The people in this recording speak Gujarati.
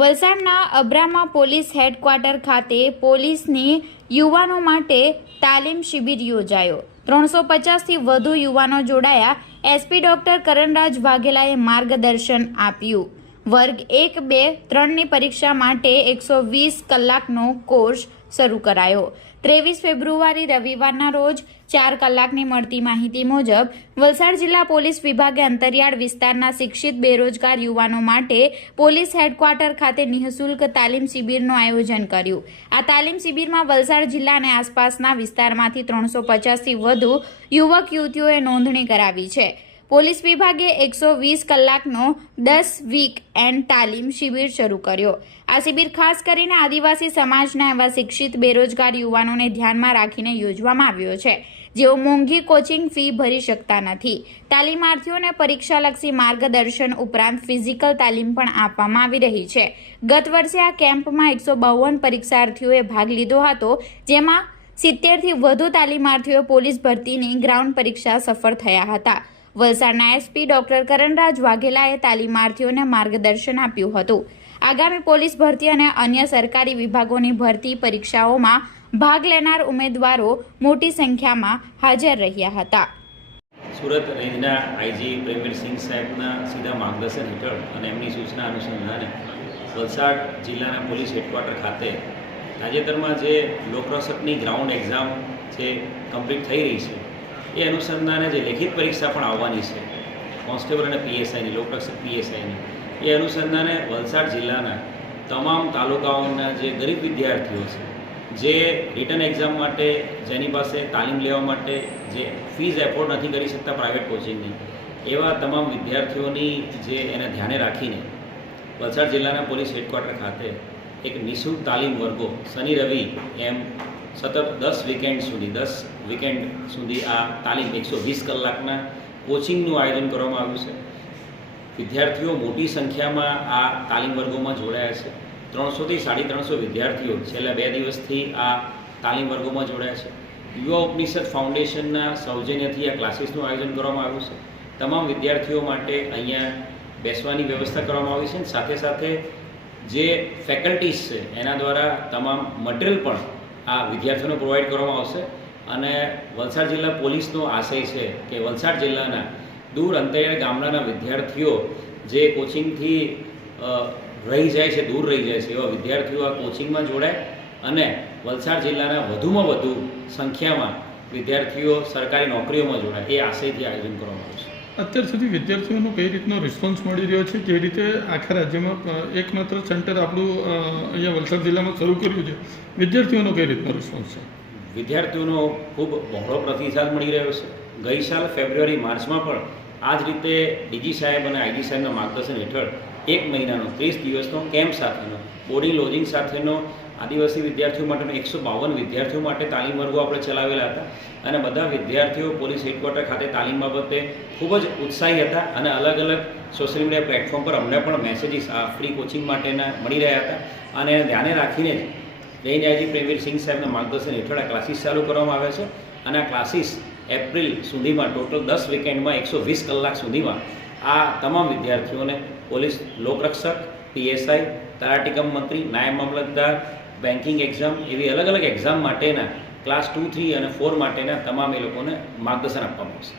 વલસાડના અબ્રામા પોલીસ હેડક્વાર્ટર ખાતે પોલીસની યુવાનો માટે તાલીમ શિબિર યોજાયો. ત્રણસો પચાસથી વધુ યુવાનો જોડાયા. એસપી ડોક્ટર કરણરાજ વાઘેલાએ માર્ગદર્શન આપ્યું. વર્ગ એક બે ત્રણની પરીક્ષા માટે એકસો વીસ કલાકનો કોર્સ શરૂ કરાયો. ત્રેવીસ ફેબ્રુઆરી રવિવારના રોજ ચાર કલાકની મળતી માહિતી મુજબ, વલસાડ જિલ્લા પોલીસ વિભાગે અંતરિયાળ વિસ્તારના શિક્ષિત બેરોજગાર યુવાનો માટે પોલીસ હેડક્વાર્ટર ખાતે નિઃશુલ્ક તાલીમ શિબિરનું આયોજન કર્યું. આ તાલીમ શિબિરમાં વલસાડ જિલ્લા અને આસપાસના વિસ્તારમાંથી ત્રણસો પચાસથી વધુ યુવક યુવતીઓએ નોંધણી કરાવી છે. પોલીસ વિભાગે એકસો વીસ કલાકનો દસ વીક એન્ડ તાલીમ શિબિર શરૂ કર્યો. આ શિબિર ખાસ કરીને આદિવાસી સમાજના એવા શિક્ષિત, બેરોજગાર યુવાનોને ધ્યાનમાં રાખીને યોજવામાં આવ્યો છે. જેઓ મોંઘી કોચિંગ ફી ભરી શકતા નથી. તાલીમાર્થીઓને પરીક્ષાલક્ષી માર્ગદર્શન ઉપરાંત ફિઝિકલ તાલીમ પણ આપવામાં આવી રહી છે. ગત વર્ષે આ કેમ્પમાં એકસો બાવન પરીક્ષાર્થીઓએ ભાગ લીધો હતો, જેમાં સિત્તેરથી વધુ તાલીમાર્થીઓ પોલીસ ભરતીની ગ્રાઉન્ડ પરીક્ષા સફળ થયા હતા. વલસાડના એસપી ડોક્ટર કરણરાજ વાઘેલાએ તાલીમાર્થીઓને માર્ગદર્શન આપ્યું હતું. આગામી પોલીસ ભરતી અને અન્ય સરકારી વિભાગોની ભરતી પરીક્ષાઓમાં ભાગ લેનાર ઉમેદવારો મોટી સંખ્યામાં હાજર રહ્યા હતા. સુરત રેન્જના આઈજી પ્રેમવીરસિંહ સાહેબના સીધા માર્ગદર્શન હેઠળ અને એમની સૂચના અનુસંધાને વલસાડ જિલ્લાના પોલીસ હેડક્વાર્ટર ખાતે તાજેતરમાં જે લોકરસકની ગ્રાઉન્ડ એક્ઝામ જે કમ્પ્લીટ થઈ રહી છે એ અનુસંધાને જે લેખિત પરીક્ષા પણ આવવાની છે. કોન્સ્ટેબલ અને પીએસઆઈની લોકરક્ષક પીએસઆઈની એ અનુસંધાને વલસાડ જિલ્લાના તમામ તાલુકાઓના જે ગરીબ વિદ્યાર્થીઓ છે, જે રિટર્ન એક્ઝામ માટે, જેની પાસે તાલીમ લેવા માટે જે ફીઝ એફોર્ડ નથી કરી શકતા પ્રાઇવેટ કોચિંગની એવા તમામ વિદ્યાર્થીઓની જે એને ધ્યાને રાખીને વલસાડ જિલ્લાના પોલીસ હેડક્વાર્ટર ખાતે એક નિઃશુલ્ક તાલીમ વર્ગો, શનિ રવિ એમ સતત દસ વીકેન્ડ સુધી, દસ વીકેન્ડ સુધી આ તાલીમ એકસો વીસ કલાકના કોચિંગનું આયોજન કરવામાં આવ્યું છે. વિદ્યાર્થીઓ મોટી સંખ્યામાં આ તાલીમ વર્ગોમાં જોડાયા છે. ત્રણસોથી સાડી ત્રણસો વિદ્યાર્થીઓ છેલ્લા બે દિવસથી આ તાલીમ વર્ગોમાં જોડાયા છે. યુવા ઉપનિષદ ફાઉન્ડેશનના સૌજન્યથી આ ક્લાસીસનું આયોજન કરવામાં આવ્યું છે. તમામ વિદ્યાર્થીઓ માટે અહીંયા બેસવાની વ્યવસ્થા કરવામાં આવી છે અને સાથે સાથે જે ફેકલ્ટીઝ છે, એના દ્વારા તમામ મટીરિયલ પણ આ વિદ્યાર્થીઓને પ્રોવાઈડ કરવામાં આવશે. અને વલસાડ જિલ્લા પોલીસનો આશય છે કે વલસાડ જિલ્લાના દૂર અંતરિયાળ ગામડાના વિદ્યાર્થીઓ જે કોચિંગથી રહી જાય છે, દૂર રહી જાય છે, એવા વિદ્યાર્થીઓ આ કોચિંગમાં જોડાય અને વલસાડ જિલ્લાના વધુમાં વધુ સંખ્યામાં વિદ્યાર્થીઓ સરકારી નોકરીઓમાં જોડાય, એ આશયથી આયોજન કરવામાં આવ્યું છે. અત્યાર સુધી વિદ્યાર્થીઓનો કઈ રીતનો રિસ્પોન્સ મળી રહ્યો છે જે રીતે આખા રાજ્યમાં એકમાત્ર સેન્ટર આપણું અહીંયા વલસાડ જિલ્લામાં શરૂ કર્યું છે? વિદ્યાર્થીઓનો કઈ રીતનો રિસ્પોન્સ છે? વિદ્યાર્થીઓનો ખૂબ બહોળો પ્રતિસાદ મળી રહ્યો છે. ગઈ સાલ ફેબ્રુઆરી, માર્ચમાં પણ આ જ રીતે ડીજી સાહેબ અને આઈજી સાહેબના માર્ગદર્શન હેઠળ એક મહિનાનો ત્રીસ દિવસનો કેમ્પ સાથેનો બોર્ડિંગ લોજિંગ સાથેનો આદિવાસી વિદ્યાર્થીઓ માટેનો એકસો બાવન વિદ્યાર્થીઓ માટે તાલીમ વર્ગો આપણે ચલાવેલા હતા. અને બધા વિદ્યાર્થીઓ પોલીસ હેડક્વાર્ટર ખાતે તાલીમ બાબતે ખૂબ જ ઉત્સાહી હતા અને અલગ અલગ સોશિયલ મીડિયા પ્લેટફોર્મ પર અમને પણ મેસેજીસ, આ ફ્રી કોચિંગ માટેના મળી રહ્યા હતા. અને ધ્યાને રાખીને જ રેન્જ આઈજી પ્રેમવીર સિંહ સાહેબના માર્ગદર્શન હેઠળ આ ક્લાસીસ ચાલુ કરવામાં આવે છે. અને આ ક્લાસીસ એપ્રિલ સુધીમાં, ટોટલ દસ વીકેન્ડમાં એકસો વીસ કલાક સુધીમાં આ તમામ વિદ્યાર્થીઓને પોલીસ લોકરક્ષક, પીએસઆઈ તલાટીકમ મંત્રી, નાયબ મામલતદાર બેન્કિંગ એક્ઝામ એવી અલગ અલગ એક્ઝામ માટેના ક્લાસ ટુ થ્રી અને ફોર માટેના તમામ એ લોકોને માર્ગદર્શન આપવામાં આવશે.